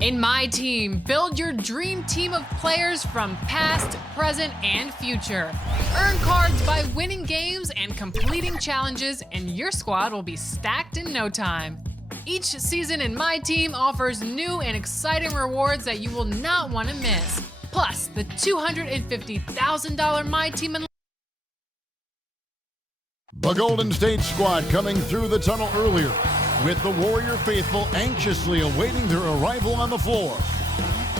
In MyTEAM, build your dream team of players from past, present, and future. Earn cards by winning games and completing challenges, and your squad will be stacked in no time. Each season in MyTEAM offers new and exciting rewards that you will not want to miss. Plus, the $250,000 MyTEAM and The Golden State squad coming through the tunnel earlier, with the Warrior faithful anxiously awaiting their arrival on the floor.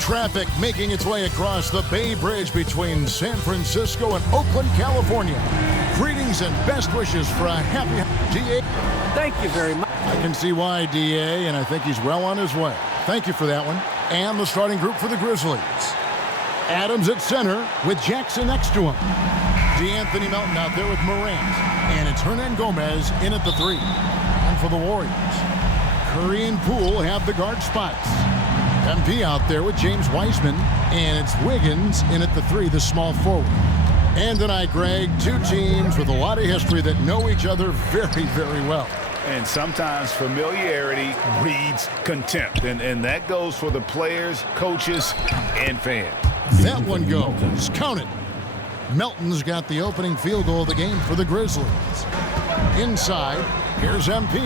Traffic making its way across the Bay Bridge between San Francisco and Oakland, California. Greetings and best wishes for a happy DA. Thank you very much. I can see why, DA, and I think he's well on his way. Thank you for that one. And the starting group for the Grizzlies. Adams at center with Jackson next to him. DeAnthony Melton out there with Morant. And it's Hernan Gomez in at the 3. And for the Warriors, Curry and Poole have the guard spots. MP out there with James Wiseman. And it's Wiggins in at the 3, the small forward. And tonight, Greg, two teams with a lot of history that know each other very, very well. And sometimes familiarity breeds contempt. And that goes for the players, coaches, and fans. That one goes. Count it. Melton's got the opening field goal of the game for the Grizzlies. Inside, here's MP,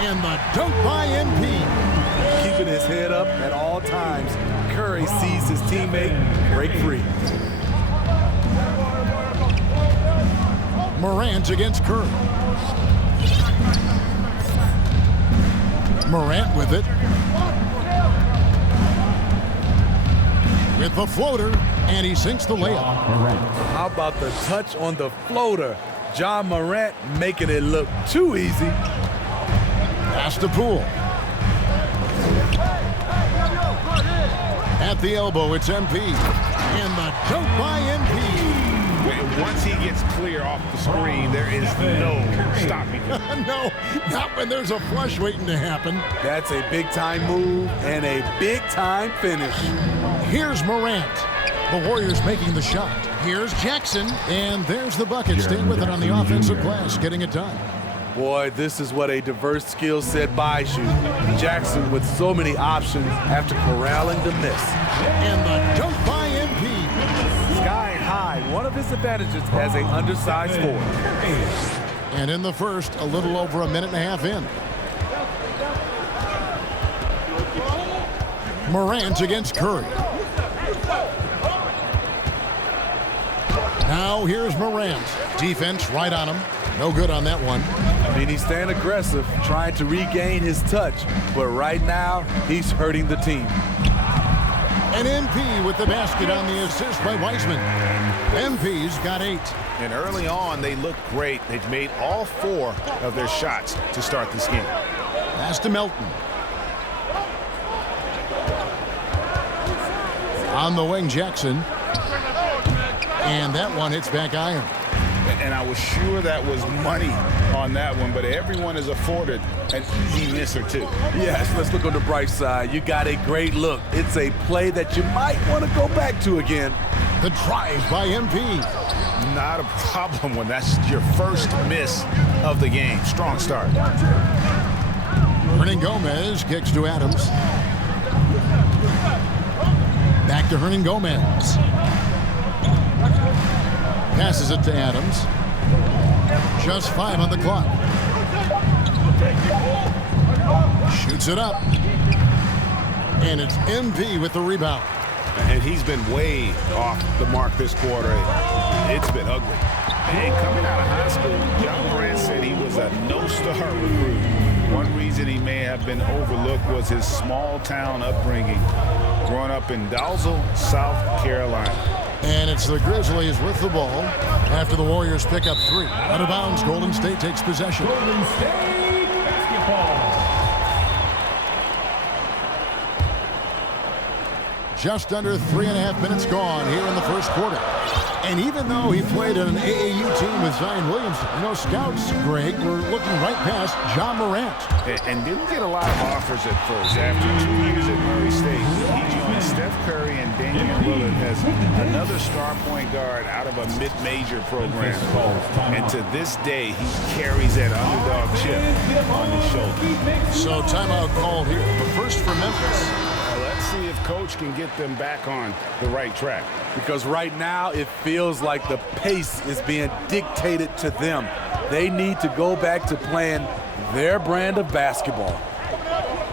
and the dunk by MP. Keeping his head up at all times. Curry sees his teammate break free. Morant against Curry. Morant with it. With the floater, and he sinks the layup. How about the touch on the floater? John Morant making it look too easy. Pass to Poole. At the elbow, it's MP. And the dunk by MP. Once he gets clear off the screen, there is no stopping him. No, not when there's a flush waiting to happen. That's a big-time move and a big-time finish. Here's Morant. The Warriors making the shot. Here's Jackson, and there's the bucket. Staying with it on the offensive glass, getting it done. Boy, this is what a diverse skill set buys you. Jackson with so many options after corralling the miss. And the dunk by MP. Sky high, one of his advantages as an undersized forward. And in the first, a little over a minute and a half in. Morant against Curry. Now here's Morant. Defense right on him. No good on that one. I mean, he's staying aggressive, trying to regain his touch. But right now, he's hurting the team. And MP with the basket on the assist by Wiseman. MP's got 8. And early on, they look great. They've made all 4 of their shots to start this game. Pass to Melton. On the wing, Jackson. And that one hits back iron. And I was sure that was money on that one, but everyone is afforded an easy miss or two. Yes, let's look on the bright side. You got a great look. It's a play that you might want to go back to again. The drive by MP. Not a problem when that's your first miss of the game. Strong start. Hernan Gomez kicks to Adams. Back to Hernan Gomez. Passes it to Adams. Just 5 on the clock. Shoots it up. And it's MP with the rebound. And he's been way off the mark this quarter. It's been ugly. And coming out of high school, John Morant said he was a no-star recruit. One reason he may have been overlooked was his small-town upbringing, growing up in Dalzell, South Carolina. And it's the Grizzlies with the ball after the Warriors pick up 3. Out of bounds, Golden State takes possession. Golden State basketball. just under 3.5 minutes gone here in the first quarter. And even though he played on an AAU team with Zion Williamson, scouts, Greg, were looking right past John Morant. And didn't get a lot of offers at first. After 2 years at Murray State, he joined Steph Curry and Damian Lillard as another star point guard out of a mid-major program. And to this day, he carries that underdog chip on his shoulder. So timeout called here, but first for Memphis. Let's see if Coach can get them back on the right track. Because right now it feels like the pace is being dictated to them. They need to go back to playing their brand of basketball.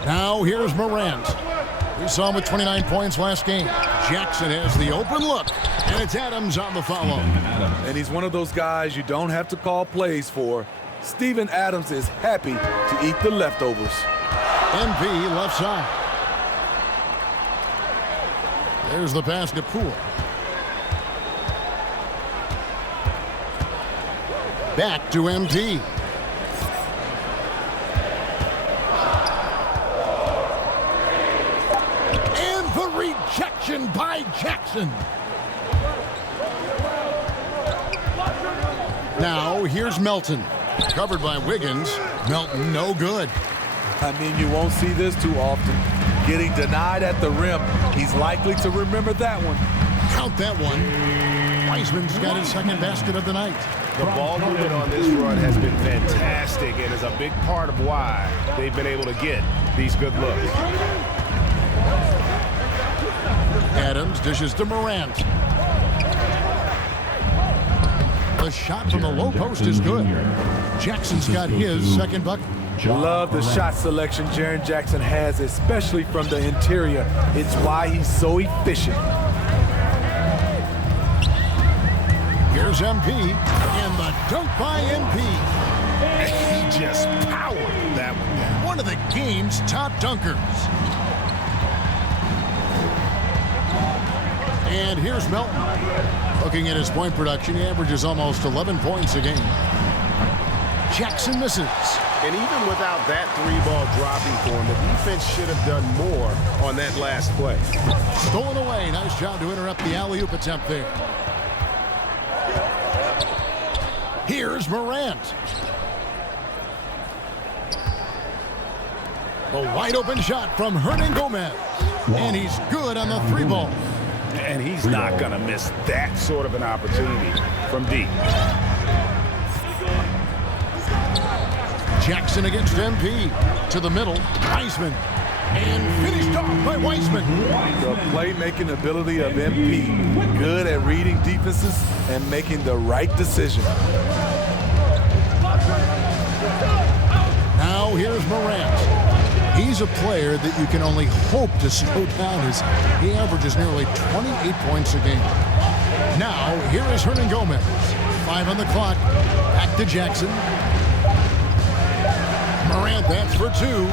Now here's Morant. We saw him with 29 points last game. Jackson has the open look, and it's Adams on the follow. And he's one of those guys you don't have to call plays for. Steven Adams is happy to eat the leftovers. MP left side. There's the pass to Poole. Back to MP. And the rejection by Jackson. Now here's Melton. Covered by Wiggins. Melton no good. I mean, you won't see this too often. Getting denied at the rim. He's likely to remember that one. Count that one. Wiseman's got his second basket of the night. The ball movement on this run has been fantastic and is a big part of why they've been able to get these good looks. Adams dishes to Morant. The shot from the low post is good. Jackson's got his second bucket. Love the shot selection Jaren Jackson has, especially from the interior. It's why he's so efficient. Here's MP, and the dunk by MP. He just powered that one down. One of the game's top dunkers. And here's Melton. Looking at his point production, he averages almost 11 points a game. Jackson misses. And even without that three-ball dropping for him, the defense should have done more on that last play. Stolen away. Nice job to interrupt the alley-oop attempt there. Here's Morant. The wide-open shot from Hernan Gomez. And he's good on the three ball. And he's not going to miss that sort of an opportunity from deep. Jackson against MP. To the middle. Wiseman. And finished off by Wiseman. The playmaking ability of MP. Good at reading defenses and making the right decision. Now here's Morant. He's a player that you can only hope to slow down as he averages nearly 28 points a game. Now, here is Hernan Gomez. 5 on the clock. Back to Jackson. Morant, that's for 2.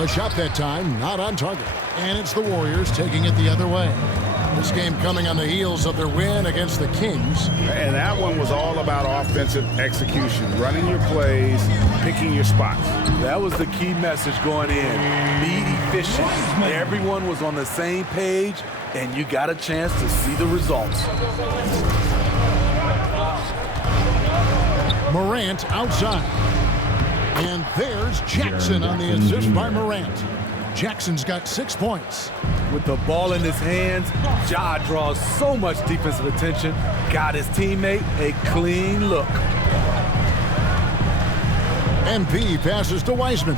The shot that time, not on target. And it's the Warriors taking it the other way. This game coming on the heels of their win against the Kings. And that one was all about offensive execution, running your plays, picking your spots. That was the key message going in. Be efficient. Everyone was on the same page, and you got a chance to see the results. Morant outside. And there's Jackson on the assist by Morant. Jackson's got 6 points. With the ball in his hands, Ja draws so much defensive attention. Got his teammate a clean look. MP passes to Wiseman.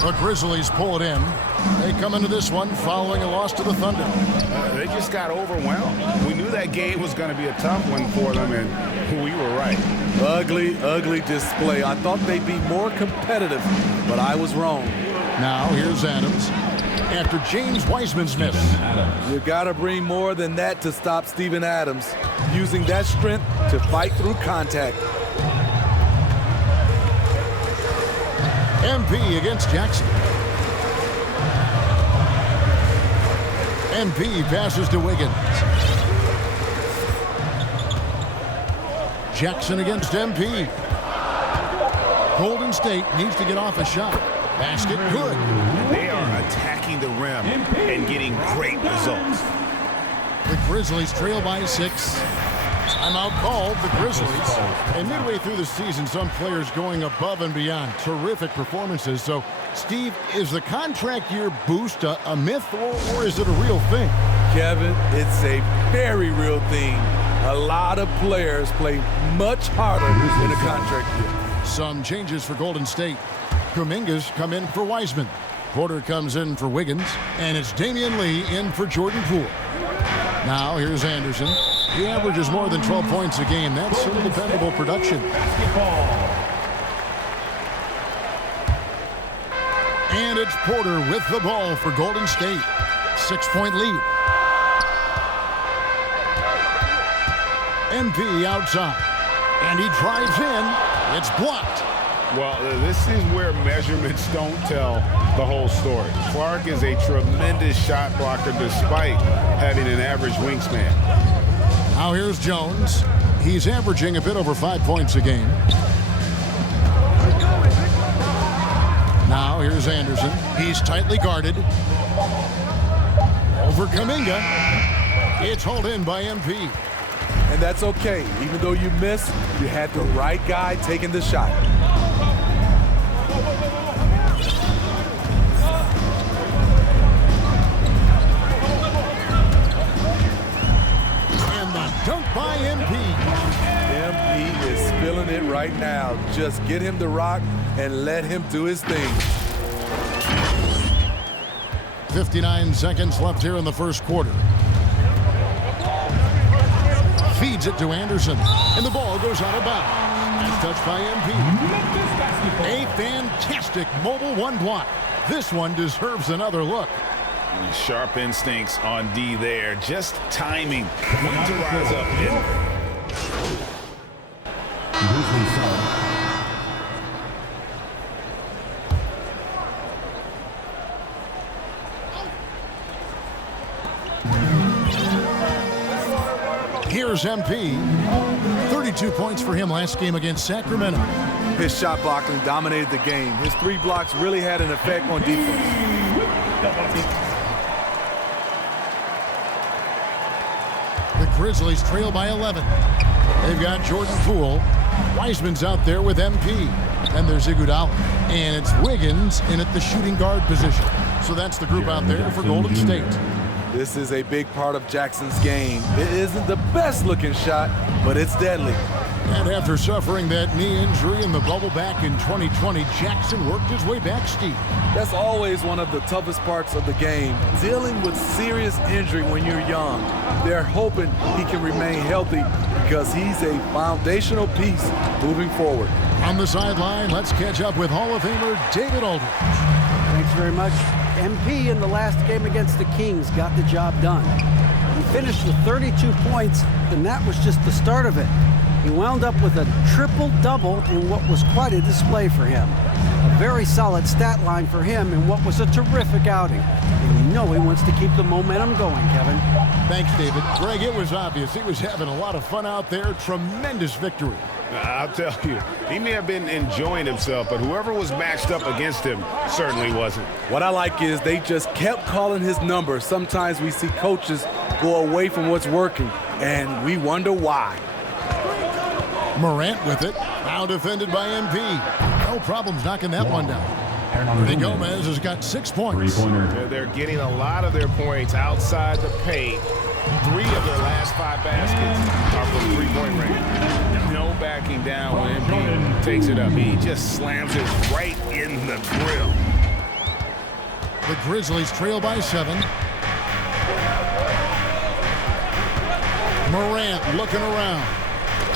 The Grizzlies pull it in. They come into this one following a loss to the Thunder. They just got overwhelmed. We knew that game was going to be a tough one for them, and we were right. Ugly, ugly display. I thought they'd be more competitive, but I was wrong. Now here's Adams. After James Wiseman's miss. You got to bring more than that to stop Steven Adams. Using that strength to fight through contact. MP against Jackson. MP passes to Wiggins. Jackson against MP. Golden State needs to get off a shot. Basket good. They are attacking attacking the rim and getting great results. The Grizzlies trail by 6. Timeout called, the Grizzlies. And midway through the season, some players going above and beyond. Terrific performances. So, Steve, is the contract year boost a myth or is it a real thing? Kevin, it's a very real thing. A lot of players play much harder in a contract year. Some changes for Golden State. Kuminga's come in for Wiseman. Porter comes in for Wiggins. And it's Damian Lee in for Jordan Poole. Now, here's Anderson. He averages more than 12 points a game. That's some dependable production. And it's Porter with the ball for Golden State. 6-point lead. MP outside. And he drives in. It's blocked. Well, this is where measurements don't tell the whole story. Clark is a tremendous shot blocker despite having an average wingspan. Now here's Jones. He's averaging a bit over 5 points a game. Now here's Anderson. He's tightly guarded. Over Kuminga. It's hauled in by MP. And that's okay. Even though you missed, you had the right guy taking the shot. And the dunk by MP. MP is feeling it right now. Just get him the rock and let him do his thing. 59 seconds left here in the first quarter. Feeds it to Anderson, and the ball goes out of bounds. Nice touch by MP. A fantastic mobile one block. This one deserves another look. Sharp instincts on D there. Just timing when to rise up. Here's MP. 32 points for him last game against Sacramento. His shot blocking dominated the game. His 3 blocks really had an effect on defense. The Grizzlies trail by 11. They've got Jordan Poole. Wiseman's out there with MP. And there's Iguodala. And it's Wiggins in at the shooting guard position. So that's the group out there for Golden State. This is a big part of Jackson's game. It isn't the best looking shot, but it's deadly. And after suffering that knee injury in the bubble back in 2020, Jackson worked his way back, Steve. That's always one of the toughest parts of the game, dealing with serious injury when you're young. They're hoping he can remain healthy because he's a foundational piece moving forward. On the sideline, let's catch up with Hall of Famer David Aldridge. Thanks very much. MP in the last game against the Kings got the job done. He finished with 32 points, and that was just the start of it. He wound up with a triple-double in what was quite a display for him. A very solid stat line for him in what was a terrific outing. And you know he wants to keep the momentum going, Kevin. Thanks, David. Greg, it was obvious. He was having a lot of fun out there. Tremendous victory. I'll tell you, he may have been enjoying himself, but whoever was matched up against him certainly wasn't. What I like is they just kept calling his number. Sometimes we see coaches go away from what's working, and we wonder why. Morant with it. Now defended by MP. No problems knocking that one down. Rudy Gomez has got 6 points. They're getting a lot of their points outside the paint. 3 of their last 5 baskets are from three-point range. No backing down when MP takes it up. He just slams it right in the grill. The Grizzlies trail by 7. Morant looking around.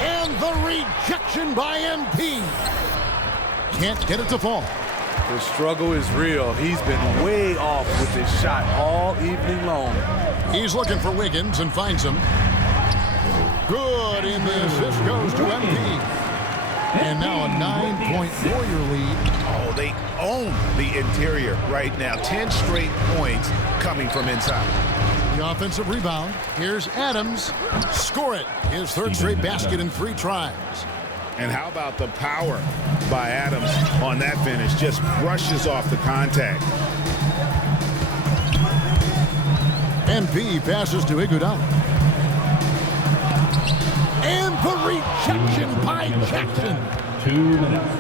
And the rejection by MP. Can't get it to fall. The struggle is real. He's been way off with his shot all evening long. He's looking for Wiggins and finds him. Good in the assist goes to MP. And now a 9-point Warrior lead. Oh, they own the interior right now. 10 straight points coming from inside. The offensive rebound. Here's Adams. Score it. His 3rd straight basket in 3 tries. And how about the power by Adams on that finish? Just brushes off the contact. MP passes to Iguodala. And the rejection by Jackson. 2 minutes.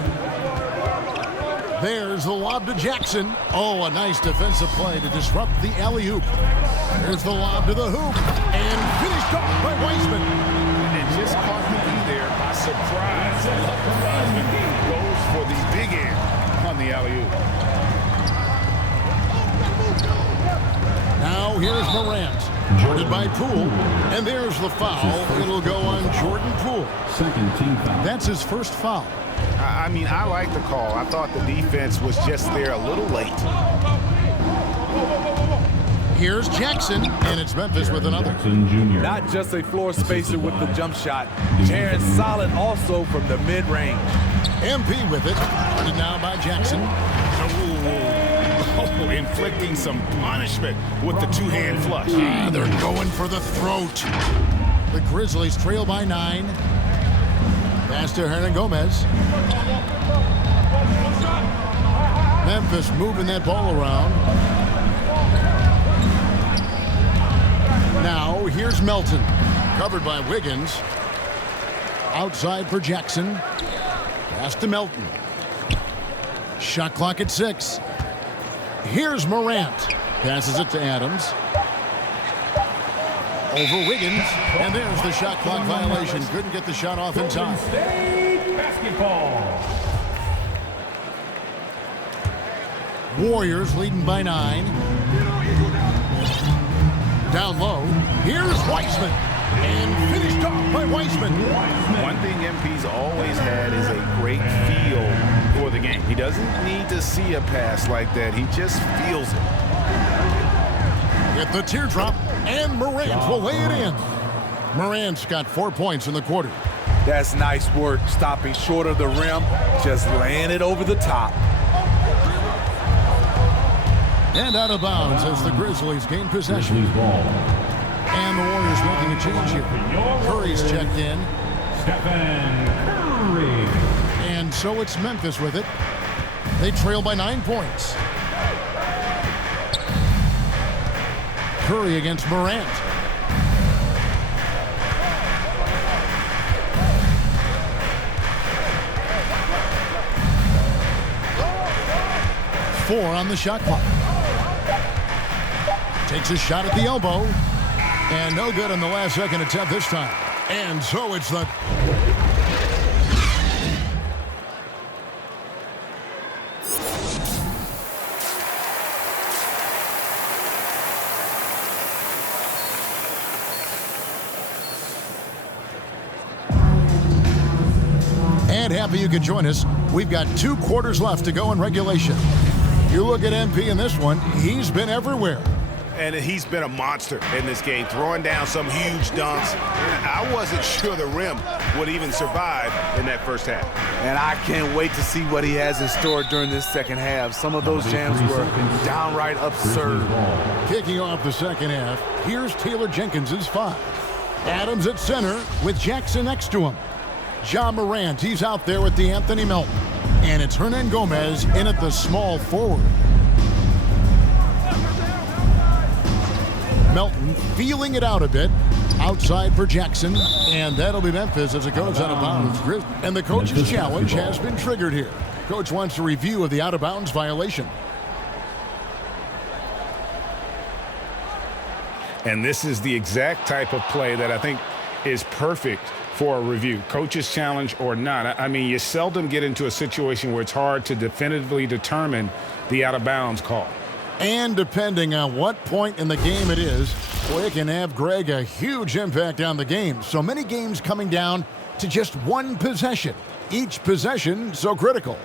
There's the lob to Jackson. Oh, a nice defensive play to disrupt the alley-oop. Here's the lob to the hoop. And finished off by Wiseman. And it just caught the D there by surprise. Wiseman goes for the big end on the alley-oop. Now here's Morant. Guarded by Poole. And there's the foul. It'll go on Jordan Poole. Second team foul. That's his first foul. I mean, I like the call. I thought the defense was just there a little late. Here's Jackson, and it's Memphis with another. Jackson Jr. Not just a floor spacer with the jump shot. Terrence solid also from the mid-range. MP with it. Guarded now by Jackson. Oh, inflicting some punishment with the two-hand flush. They're going for the throat. The Grizzlies trail by 9. Pass to Hernan Gomez. Memphis moving that ball around. Now here's Melton. Covered by Wiggins. Outside for Jackson. Pass to Melton. Shot clock at 6. Here's Morant. Passes it to Adams. Over Wiggins. And there's the shot clock violation. Couldn't get the shot off in time. State basketball. Warriors leading by 9. Down low. Here's Wiseman. And finished off by Wiseman. One thing MP's always had is a great feel for the game. He doesn't need to see a pass like that. He just feels it. Hit the teardrop, and Morant will lay it in. Morant's got 4 points in the quarter. That's nice work, stopping short of the rim, just laying it over the top. And out of bounds as the Grizzlies gain possession. Grizzlies ball. And the Warriors making a change here. Curry's checked in. Stephen Curry. And so it's Memphis with it. They trail by 9 points. Curry against Morant. Four on the shot clock. Takes a shot at the elbow. And no good on the last second attempt this time. And so it's the... And happy you could join us. We've got 2 quarters left to go in regulation. You look at MP in this one, he's been everywhere. And he's been a monster in this game, throwing down some huge dunks. I wasn't sure the rim would even survive in that first half. And I can't wait to see what he has in store during this second half. Some of those jams were downright absurd. Kicking off the second half, here's Taylor Jenkins's 5. Adams at center with Jackson next to him. Ja Morant, he's out there with DeAnthony Melton. And it's Hernan Gomez in at the small forward. Melton feeling it out a bit. Outside for Jackson. And that'll be Memphis as it goes out of bounds. And the coach's challenge has been triggered here. Coach wants a review of the out-of-bounds violation. And this is the exact type of play that I think is perfect for a review, coach's challenge or not. I mean, you seldom get into a situation where it's hard to definitively determine the out-of-bounds call. And depending on what point in the game it is, boy, it can have, Greg, a huge impact on the game. So many games coming down to just one possession. Each possession so critical.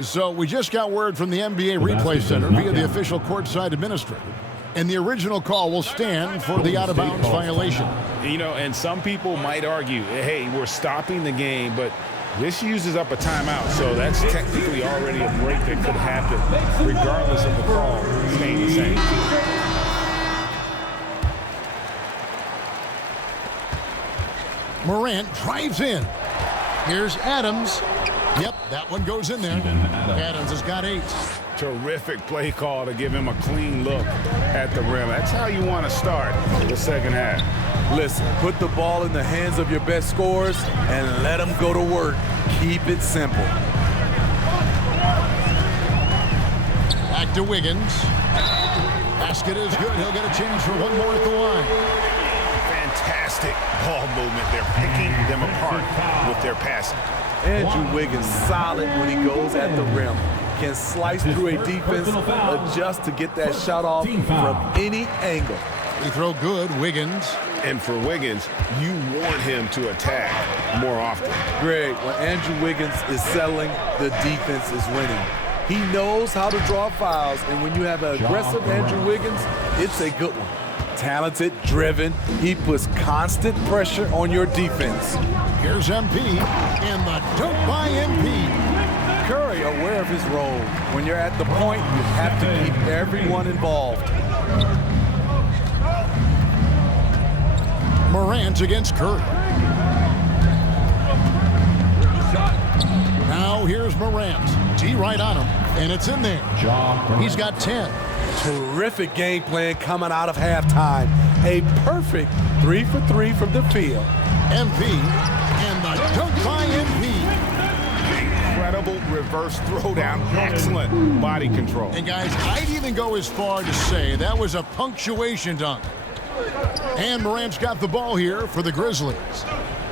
So we just got word from the NBA Replay Center via the official courtside administrator. And the original call will stand for the out-of-bounds violation. You know, and some people might argue, hey, we're stopping the game, but this uses up a timeout, so that's technically already a break that could happen, regardless of the call staying the same. Morant drives in. Here's Adams. Yep, that one goes in there. Adams has got 8. Terrific play call to give him a clean look at the rim. That's how you want to start the second half. Listen, put the ball in the hands of your best scorers and let them go to work. Keep it simple. Back to Wiggins. Basket is good. He'll get a chance for one more at the line. Fantastic ball movement. They're picking them apart with their passing. Andrew Wiggins solid when he goes at the rim. Can slice through a defense, adjust to get that shot off from any angle. He throw good, Wiggins. And for Wiggins, you want him to attack more often. Greg, when Andrew Wiggins is settling, the defense is winning. He knows how to draw fouls, and when you have an aggressive Andrew Wiggins, it's a good one. Talented, driven, he puts constant pressure on your defense. Here's MP, and the dunk by MP. Curry aware of his role. When you're at the point, you have to keep everyone involved. Morant against Curry. Now here's Morant. T right on him, and it's in there. He's got 10. Terrific game plan coming out of halftime. A perfect 3 for 3 from the field. MP, and the dunk by MP. Incredible reverse throwdown. Excellent body control. And guys, I'd even go as far to say that was a punctuation dunk. And Morant's got the ball here for the Grizzlies.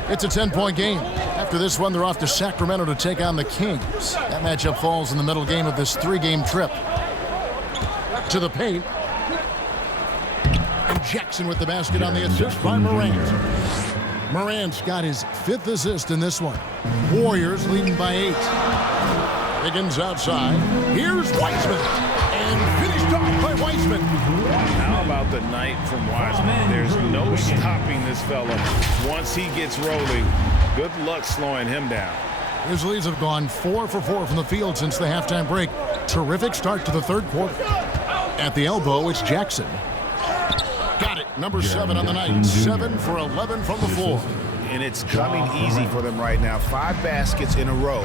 It's a 10-point game. After this one, they're off to Sacramento to take on the Kings. That matchup falls in the middle game of this 3-game trip. To the paint. And Jackson with the basket on the assist by Morant. Morant's got his 5th assist in this one. Warriors leading by 8. Wiggins outside. Here's Weissman. And finished off by Weissman. How about the night from Wiseman? There's no stopping this fella. Once he gets rolling, good luck slowing him down. Grizzlies have gone 4 for 4 from the field since the halftime break. Terrific start to the third quarter. At the elbow, it's Jackson. Got it. Number 7 on the night. 7 for 11 from the floor. And it's coming easy for them right now. 5 baskets in a row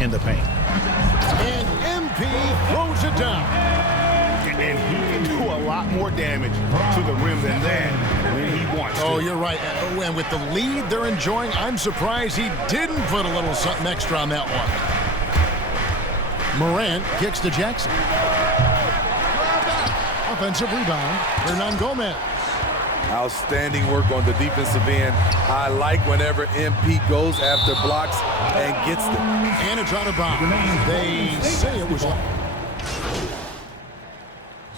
in the paint. And MP throws it down. And he can do a lot more damage to the rim than that when he wants to. Oh, you're right. And with the lead they're enjoying, I'm surprised he didn't put a little something extra on that one. Morant kicks to Jackson. Offensive rebound, Hernan Gomez. Outstanding work on the defensive end. I like whenever MP goes after blocks and gets them. And it's out of bounds. They say it was.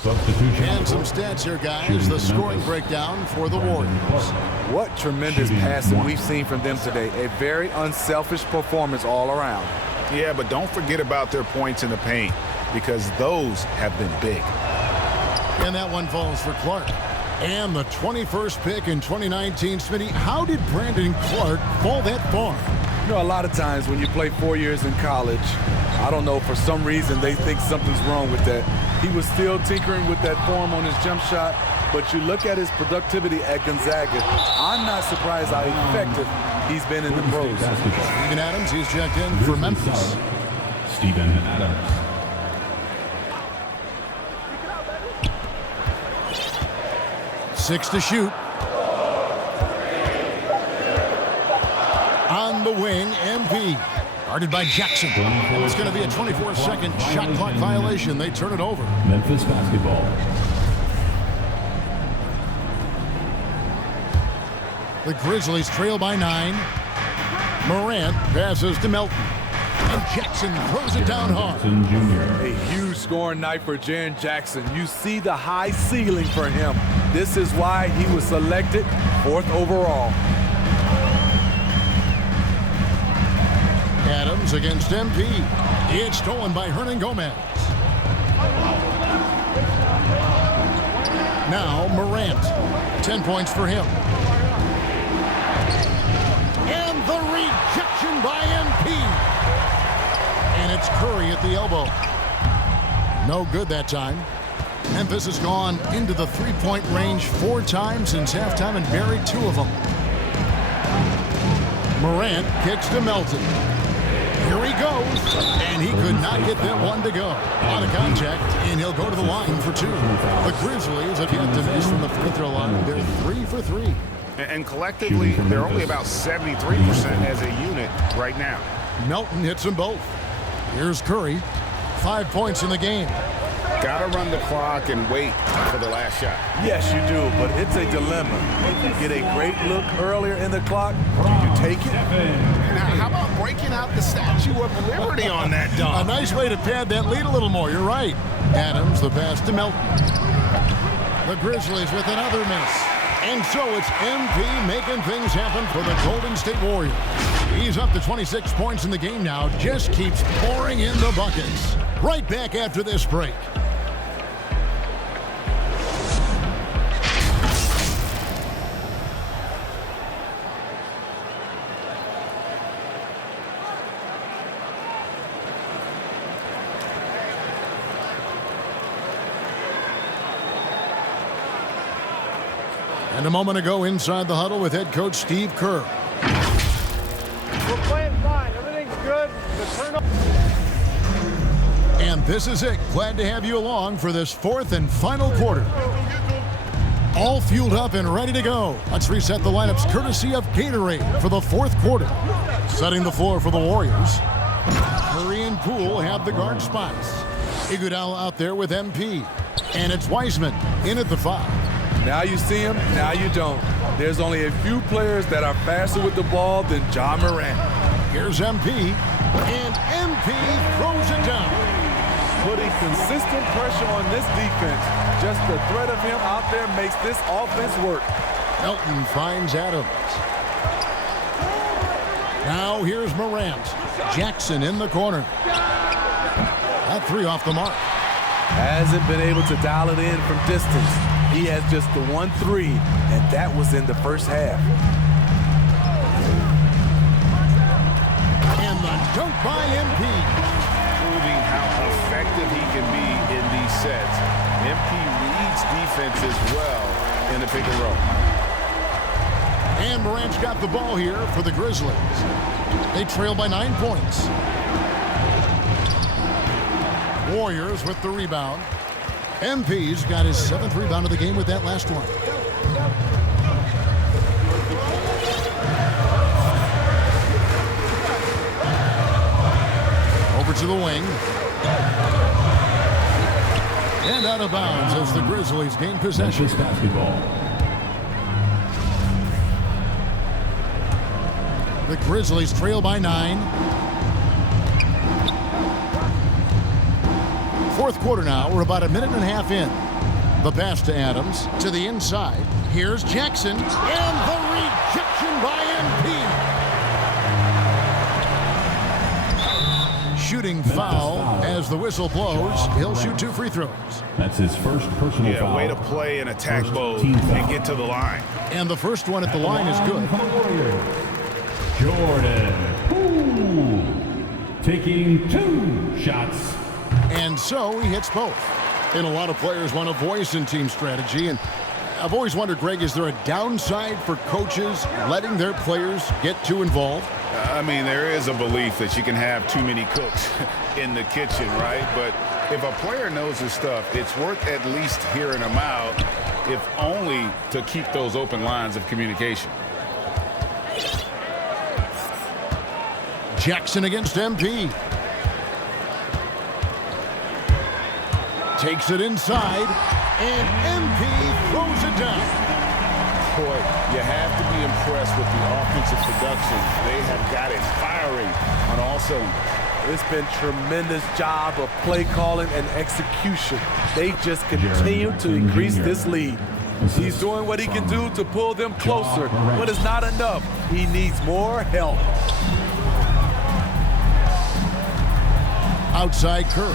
And some stats here, guys. The scoring breakdown for the Warriors. What tremendous passing we've seen from them today. A very unselfish performance all around. Yeah, but don't forget about their points in the paint because those have been big. And that one falls for Clark. And the 21st pick in 2019, Smitty, how did Brandon Clark fall that far? You know, a lot of times when you play 4 years in college, I don't know, for some reason they think something's wrong with that. He was still tinkering with that form on his jump shot, but you look at his productivity at Gonzaga, I'm not surprised how effective he's been in the pros. Steven Adams, he's checked in for Memphis. Steven Adams. 6 to shoot. On the wing, MP. Guarded by Jackson. It's going to be a 24-second shot clock violation. They turn it over. Memphis basketball. The Grizzlies trail by 9. Morant passes to Melton. And Jackson throws it down hard. A huge scoring night for Jaren Jackson. You see the high ceiling for him. This is why he was selected 4th overall. Adams against MP. It's stolen by Hernan Gomez. Now Morant. 10 points for him. And the rejection by MP. And it's Curry at the elbow. No good that time. Memphis has gone into the three-point range 4 times since halftime and buried 2 of them. Morant kicks to Melton. Here he goes, and he could not get that one to go. On a contact, and he'll go to the line for two. The Grizzlies have yet to miss from the free throw line. They're 3 for 3. And collectively, they're only about 73% as a unit right now. Melton hits them both. Here's Curry. 5 points in the game. Got to run the clock and wait for the last shot. Yes, you do, but it's a dilemma. If you get a great look earlier in the clock, do you take it? Now, how about breaking out the Statue of Liberty on that A dunk? nice way to pad that lead a little more. You're right. Adams, the pass to Melton. The Grizzlies with another miss. And so it's MP making things happen for the Golden State Warriors. He's up to 26 points in the game now. Just keeps pouring in the buckets. Right back after this break. And a moment ago, inside the huddle with head coach Steve Kerr. We're playing fine. Everything's good. And this is it. Glad to have you along for this fourth and final quarter. All fueled up and ready to go. Let's reset the lineups courtesy of Gatorade for the fourth quarter. Setting the floor for the Warriors. Curry and Poole have the guard spots. Iguodala out there with MP. And it's Wiseman in at the 5. Now you see him, now you don't. There's only a few players that are faster with the ball than Ja Morant. Here's MP, and MP throws it down. Putting consistent pressure on this defense. Just the threat of him out there makes this offense work. Melton finds Adams. Now here's Morant. Jackson in the corner. That 3 off the mark. Hasn't been able to dial it in from distance. He has just the 1-3, and that was in the first half. And the dunk by MP. Proving how effective he can be in these sets. MP reads defenses well in the pick and roll. And Morant's got the ball here for the Grizzlies. They trail by 9 points. Warriors with the rebound. MP's got his 7th rebound of the game with that last one. Over to the wing. And out of bounds as the Grizzlies gain possession. Memphis basketball. The Grizzlies trail by 9. Fourth quarter now. We're about a minute and a half in. The pass to Adams to the inside. Here's Jackson and the rejection by MP. Shooting foul as the whistle blows. He'll shoot 2 free throws. That's his first personal foul. Way to play in attack First mode team foul. and get to the line. And the first one at the line is good. For the Warriors, Jordan Poole taking 2 shots. And so he hits both. And a lot of players want a voice in team strategy. And I've always wondered, Greg, is there a downside for coaches letting their players get too involved? I mean, there is a belief that you can have too many cooks in the kitchen, right? But if a player knows his stuff, it's worth at least hearing him out, if only to keep those open lines of communication. Jackson against MP. Takes it inside, and MP throws it down. Boy, you have to be impressed with the offensive production. They have got it firing on all cylinders. It's been tremendous job of play calling and execution. They just continue to increase this lead. He's doing what he can do to pull them closer, but it's not enough. He needs more help. Outside Curry.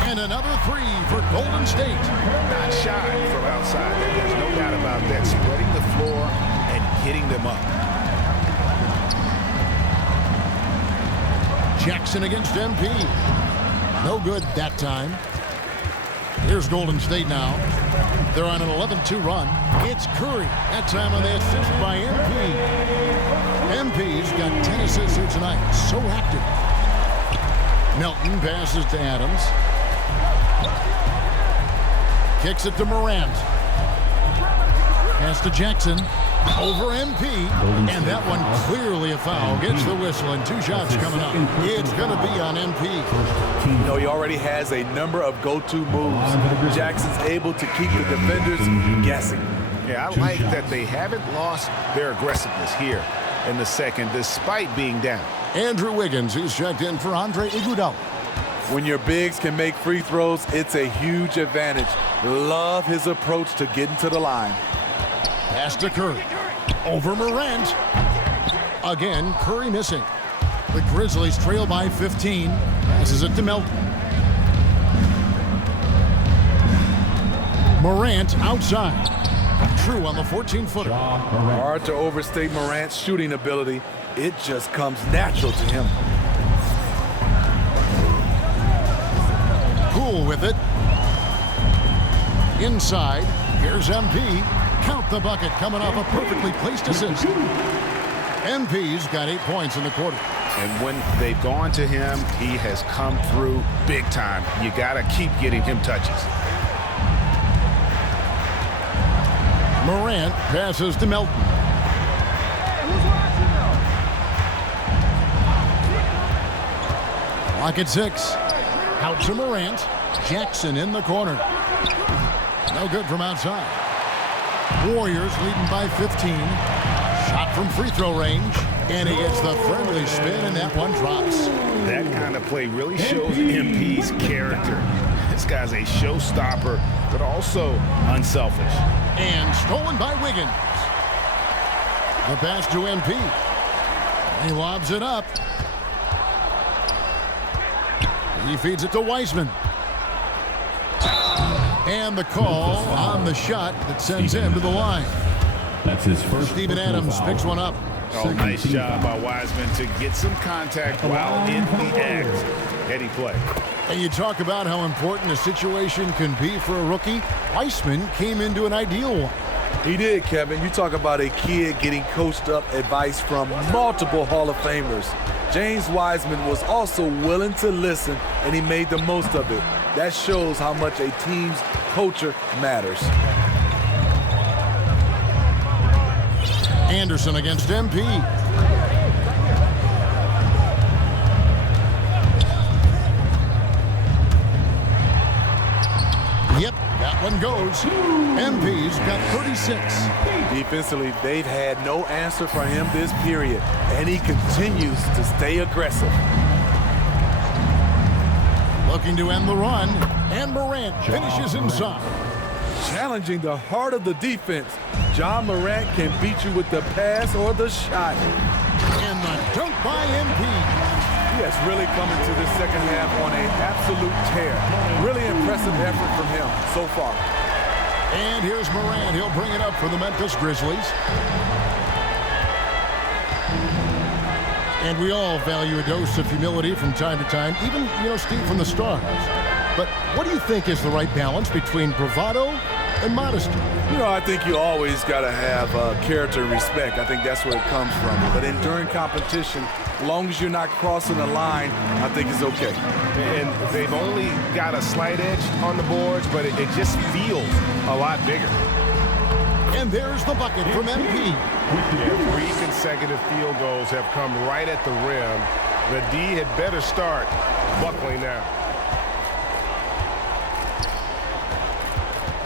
And another 3 for Golden State. Not shy from outside. There's no doubt about that. Spreading the floor and hitting them up. Jackson against MP. No good that time. Here's Golden State now. They're on an 11-2 run. It's Curry. That time on the assist by MP. MP's got 10 assists here tonight. So active. Melton passes to Adams. Kicks it to Morant. Pass to Jackson. Over MP. And that one clearly a foul. Gets the whistle and 2 shots coming up. It's going to be on MP. You know, he already has a number of go-to moves. Jackson's able to keep the defenders guessing. Yeah, I like that they haven't lost their aggressiveness here in the second despite being down. Andrew Wiggins, he's checked in for Andre Iguodala. When your bigs can make free throws, it's a huge advantage. Love his approach to getting to the line. Pass to Curry. Over Morant. Again, Curry missing. The Grizzlies trail by 15. Passes it to Melton. Morant outside. True on the 14-footer. Hard to overstate Morant's shooting ability. It just comes natural to him. Cool with it. Inside. Here's MP. Count the bucket coming off a perfectly placed assist. MP's got 8 points in the quarter. And when they've gone to him, he has come through big time. You got to keep getting him touches. Morant passes to Melton. Clock at 6. Out to Morant. Jackson in the corner. No good from outside. Warriors leading by 15. Shot from free throw range. And he gets the friendly spin, and that one drops. That kind of play really shows MP's character. This guy's a showstopper, but also unselfish. And stolen by Wiggins. The pass to MP. He lobs it up. He feeds it to Wiseman. And the call on the shot that sends him to the line. That's his first. Steven Adams picks one up. Oh, nice job by Wiseman to get some contact while in the act. Heady play. And you talk about how important a situation can be for a rookie. Wiseman came into an ideal one. He did, Kevin. You talk about a kid getting coached up advice from multiple Hall of Famers. James Wiseman was also willing to listen, and he made the most of it. That shows how much a team's culture matters. Anderson against MP. Yep, that one goes. MP's got 36. Defensively, they've had no answer for him this period, and he continues to stay aggressive. Looking to end the run, and Morant finishes inside. Challenging the heart of the defense. John Morant can beat you with the pass or the shot. And the dunk by MP. He has really come into this second half on an absolute tear. Really impressive effort from him so far. And here's Morant. He'll bring it up for the Memphis Grizzlies. And we all value a dose of humility from time to time, even, Steve, from the stars. But what do you think is the right balance between bravado and modesty? I think you always got to have character and respect. I think that's where it comes from. But during competition, as long as you're not crossing the line, I think it's okay. And they've only got a slight edge on the boards, but it just feels a lot bigger. And there's the bucket from MP. 3 consecutive field goals have come right at the rim. The D had better start buckling now.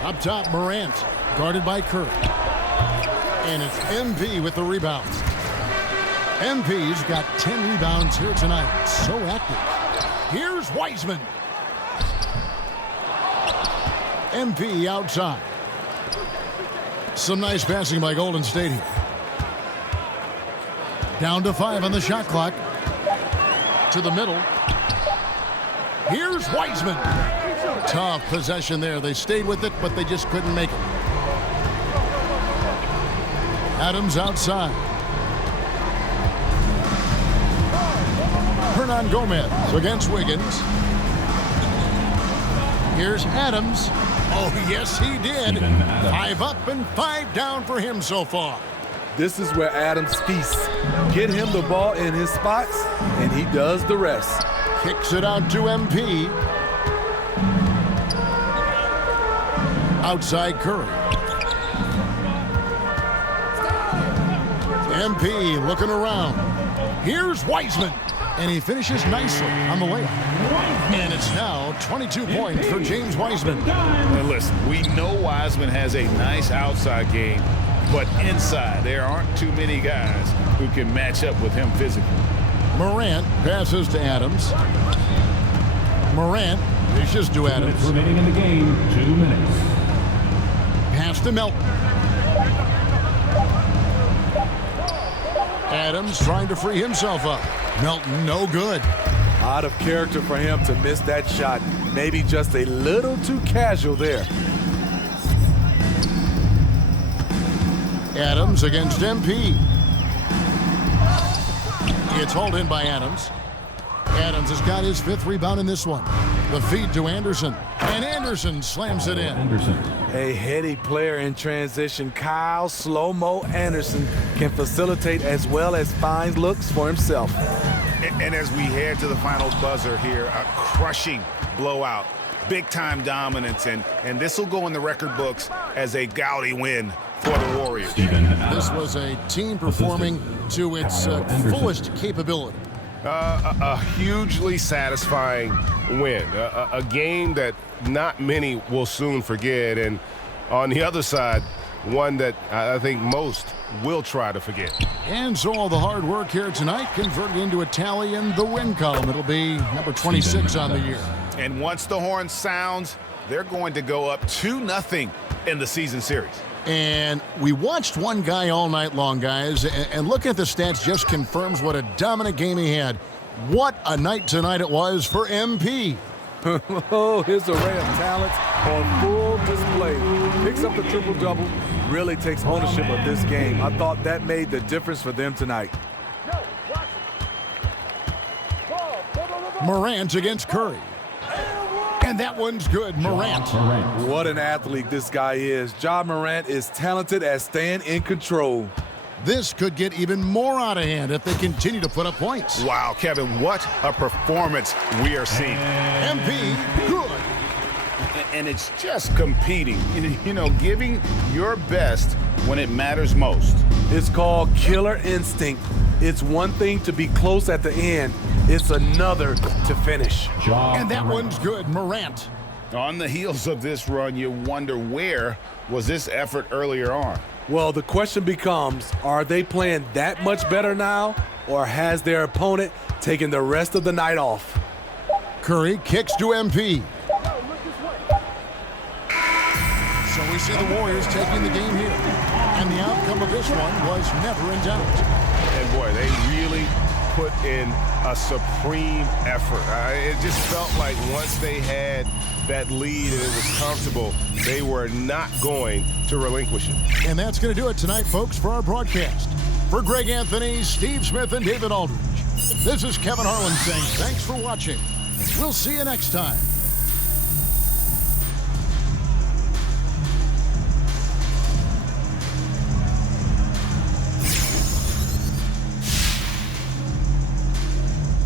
Up top, Morant, guarded by Curry. And it's MP with the rebounds. MP's got 10 rebounds here tonight. So active. Here's Wiseman. MP outside. Some nice passing by Golden State here. Down to 5 on the shot clock. To the middle. Here's Wiseman. Tough possession there. They stayed with it, but they just couldn't make it. Adams outside. Hernan Gomez against Wiggins. Here's Adams. Oh, yes, he did. 5 up and 5 down for him so far. This is where Adams feasts. Get him the ball in his spots, and he does the rest. Kicks it out to MP. Outside Curry. MP looking around. Here's Wiseman. And he finishes nicely on the layup. And it's now 22 points for James Wiseman. Now listen, we know Wiseman has a nice outside game, but inside there aren't too many guys who can match up with him physically. Morant passes to Adams. Morant dishes to Adams. Remaining in the game, 2 minutes. Pass to Melton. Adams trying to free himself up. Melton, no good. Out of character for him to miss that shot. Maybe just a little too casual there. Adams against MP. It's hauled in by Adams. Adams has got his 5th rebound in this one. The feed to Anderson. And Anderson slams it in. Anderson. A heady player in transition. Kyle Slow-Mo Anderson can facilitate as well as find looks for himself. And as we head to the final buzzer here, a crushing blowout, big-time dominance, and this will go in the record books as a gaudy win for the Warriors. This was a team performing to its fullest capability. A hugely satisfying win, a game that not many will soon forget, and on the other side, one that I think most will try to forget. And so all the hard work here tonight converted into a tally in the win column. It'll be number 26 on the year. And once the horn sounds, they're going to go up 2-0 in the season series. And we watched one guy all night long, guys, and looking at the stats just confirms what a dominant game he had. What a night tonight it was for MP. Oh, his array of talents on full display. Picks up the triple-double, really takes ownership of this game. I thought that made the difference for them tonight. Morant against Curry. And that one's good, Morant. What an athlete this guy is. Ja Morant is talented at staying in control. This could get even more out of hand if they continue to put up points. Wow, Kevin, what a performance we are seeing. MP, good. And it's just competing, you know, giving your best when it matters most. It's called killer instinct. It's one thing to be close at the end. It's another to finish. And that one's good, Morant. On the heels of this run, you wonder where was this effort earlier on? Well, the question becomes, are they playing that much better now, or has their opponent taken the rest of the night off? Curry kicks to MP. So we see the Warriors taking the game here. And the outcome of this one was never in doubt. And boy, they really put in a supreme effort. It just felt like once they had that lead and it was comfortable, they were not going to relinquish it. And that's going to do it tonight, folks, for our broadcast. For Greg Anthony, Steve Smith, and David Aldridge, this is Kevin Harlan saying thanks for watching. We'll see you next time.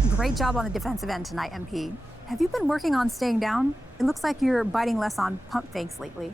Great job on the defensive end tonight, MP. Have you been working on staying down? It looks like you're biting less on pump fakes lately.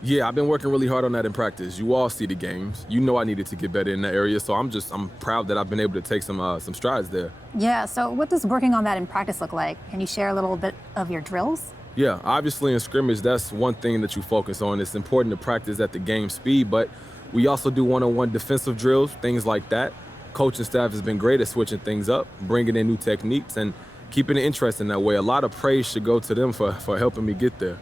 Yeah, I've been working really hard on that in practice. You all see the games. You know I needed to get better in that area, so I'm proud that I've been able to take some strides there. Yeah, so what does working on that in practice look like? Can you share a little bit of your drills? Yeah, obviously in scrimmage, that's one thing that you focus on. It's important to practice at the game speed, but we also do one-on-one defensive drills, things like that. Coaching staff has been great at switching things up, bringing in new techniques, and keeping it interesting that way. A lot of praise should go to them for helping me get there.